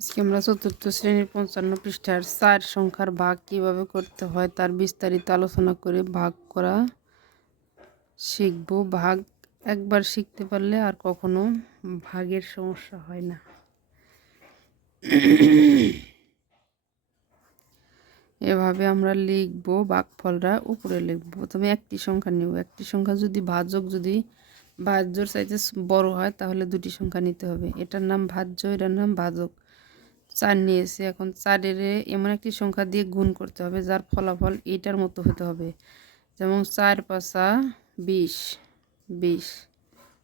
আজকে আমরা চতুর্থ শ্রেণীর ৫৫ পৃষ্ঠার ৪ সংখ্যার ভাগ কিভাবে করতে হয় তার বিস্তারিত আলোচনা করে ভাগ করা শিখব। ভাগ একবার শিখতে পারলে আর কখনো ভাগের সমস্যা হয় না। এভাবে আমরা লিখব, ভাগফলটা উপরে লিখব। প্রথমে একটি সংখ্যা নেব। একটি সংখ্যা যদি ভাজ্যর চাইতে বড় হয় তাহলে দুটি সংখ্যা নিতে হবে। এটার নাম ভাজ্য, এটার নাম ভাজক। ৪ নিয়েছে। এখন ৪-এর এমন একটি সংখ্যা দিয়ে গুণ করতে হবে যার ফলাফল এইটার মতো হতে হবে। যেমন ৪ × ৫ = ২০। ২০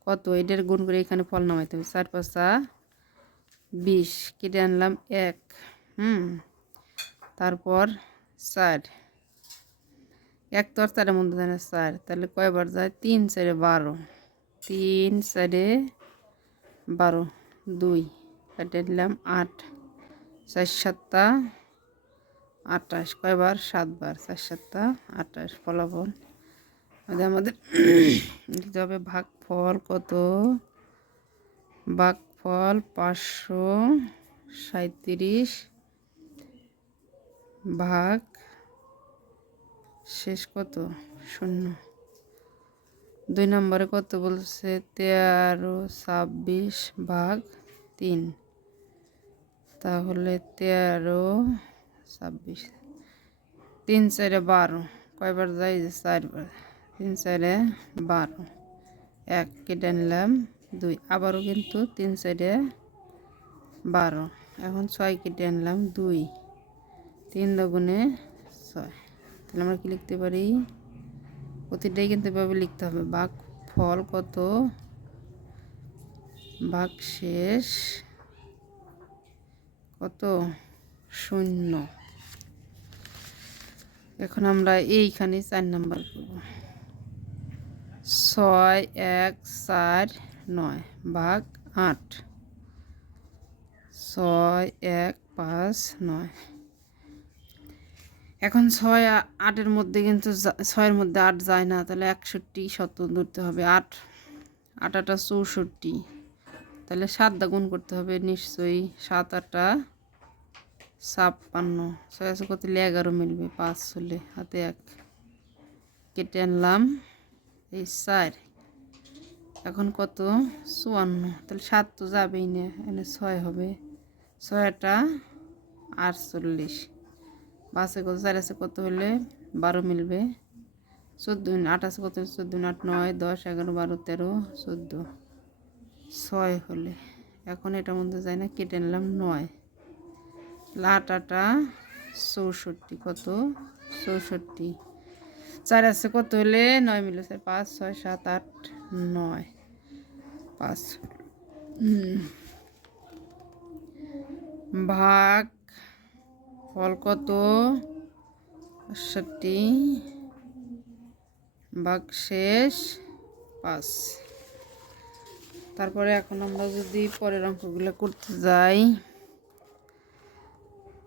কত? এটার গুণ করে এখানে ফল নামাইতে হবে। ৪ × ৫ = ২০, কেটে আনলাম ১। তারপর ৪, ১ তো আর ৪-এর মধ্যে যায় না, ৪ তাহলে কয়বার যায়? ৩ × ৪ = ১২। ৩ × ৪ = ১২। ২ কেটে নিলাম ৮। ৪ × ৭ = ২৮। কয়বার? ৭ বার। ৪ × ৭ = ২৮। ফলাফল আমাদের লিখতে হবে ভাগফল কত? ভাগফল ৫৩৭ ভাগ শেষ কত? ০। ২ নম্বরে কত বলছে? ১৩২৬ ভাগ ৩। তাহলে ১৩২৬, ৩ × ৪ = ১২। কয়বার যায়? যে ৪ বার। ৩ × ৪ = ১২। ১ কেটে নিলাম ২। আবারও কিন্তু ৩ × ৪ = ১২। এখন ৬ কেটে আনলাম ২। ৩ × ২ = ৬। তাহলে আমরা কি লিখতে পারি? প্রতিটাই কিন্তু এভাবে লিখতে হবে। ভাগফল কত? ভাগশেষ কত? ০। এখন আমরা এইখানে ৪ নাম্বার করব। ৬ ১ ৪ ৯ ভাগ ৮। ৬ ১ ৫ ৯। এখন ৬ ৮-এর মধ্যে কিন্তু ৬-এর মধ্যে ৮ যায় না, তাহলে ৬১ শত ধরতে হবে। ৮ ৮ ৮ ৬৪, তাহলে ৭ দা গুণ করতে হবে নিশ্চয়ই। ৭ ৮ ৫৬। ৬ আছে কত? ১১ মিলবে। ৫ হলে হাতে ১ কেটে আনলাম এই ৪। এখন কত? ৫৪। তাহলে ৭ তো যাবেই না, এখানে ৬ হবে। ৬ ৮ ৪৮। ৫ কত? ৪ আছে কত হলে ১২ মিলবে? ১৪। ৮ আছে কত? ১৪ ৮ ৯ ১০ ১১ ১২ ১৩ ১৪। ৬ হলে এখন এটার মধ্যে যায় না, কেটে নিলাম ৯। ৮ ৮ ৬৪। কত? ৬৪। ৪ আছে কত হলে ৯ মিলে? ৫ ৬ ৭ ৮ ৯। ৫ ভাগ ফল কত? ৬৫ ভাগশেষ ৫। তারপরে এখন আমরা যদি পরের অঙ্কগুলো করতে যাই,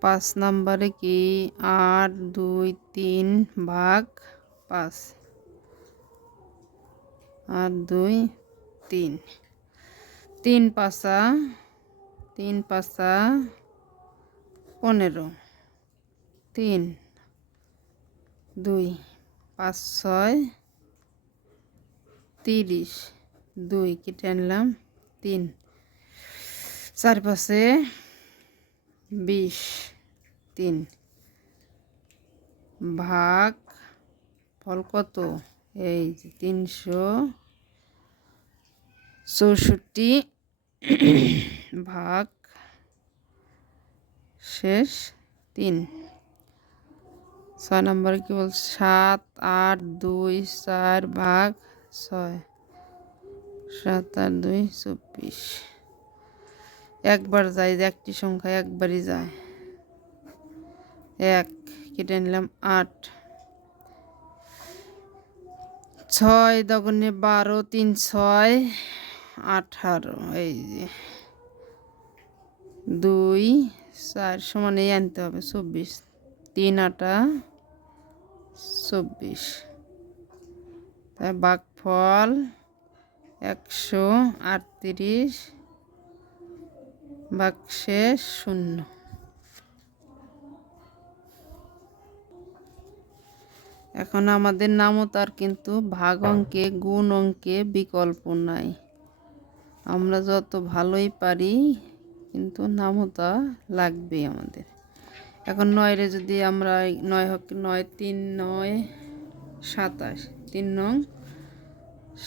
৫ নম্বরে কি? ৮ ২ ৩ ভাগ ৫। ৮ ২ ৩। ৩ ৫ ১৫। ৩ ২ ৫ ৬ ৩০। ২ কেটে আনলাম ৩। ৪ ৫ ২০। ৩ ভাগ ফল কত? এই যে ৩৬৪ ভাগ শেষ ৩। ৬ নম্বরে কি বল? ৭ ৮ ২ ৪ ভাগ ৬। ৭ ৮ ২ ২৪। একবার যায়, একটি সংখ্যা একবারই যায়। ১ কেটে নিলাম ৮। ৬ দগুণে ১২ ৩ ৬ ১৮। এই যে ২ ৪ সমানে আনতে হবে ২৪। ৩ ৮ ২৪। তাই ভাগফল ১৩৮ ভাগশেষ শূন্য। এখন আমাদের নামতার কিন্তু ভাগ অঙ্কে গুণ অঙ্কে বিকল্প নাই। আমরা যত ভালোই পারি কিন্তু নামতা লাগবে আমাদের। এখন 9 রে যদি আমরা 9 হোক 9 3 9 27, 3 নং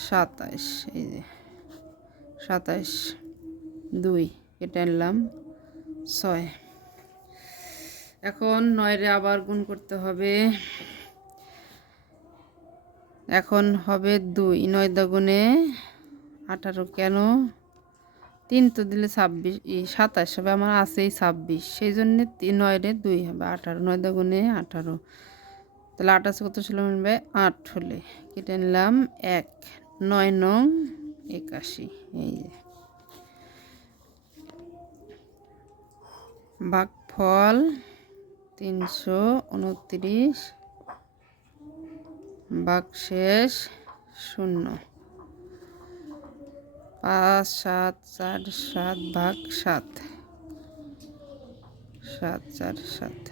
27, এই যে 27 2 কেটে আনলাম 6। এখন 9 রে আবার গুণ করতে হবে। এখন হবে 2, 9 দুগুণে 18, কেন 3 তো দিলে 26 27 হবে, আমার আছেই 26, সেই জন্য 9 রে 2 হবে 18, 9 দুগুণে 18, তাহলে 28 কত ছিল মিলবে 8 হলে কেটে নিলাম 1, 9 নং 81। এই যে ভাগফল 329, ভাগশেষ শূন্য। 5 7 4 7 ভাগ 7, 7 4 7,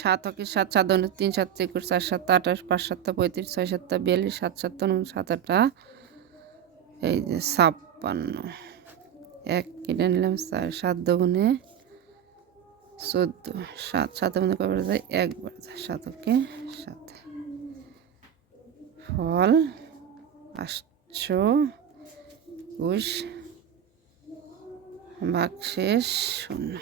7 হকে 7 7 2 3 7 21 4 7 28 5 7 35 6 7 42 7 7 7 8, এই যে 56। 1 কেটে নিলাম 4, 7 দুগুণে 14, 7 7 মধ্যে কয়বার যায় 1 বার যায়, 7 হকে 7। ফল 821, ভাগশেষ শূন্য।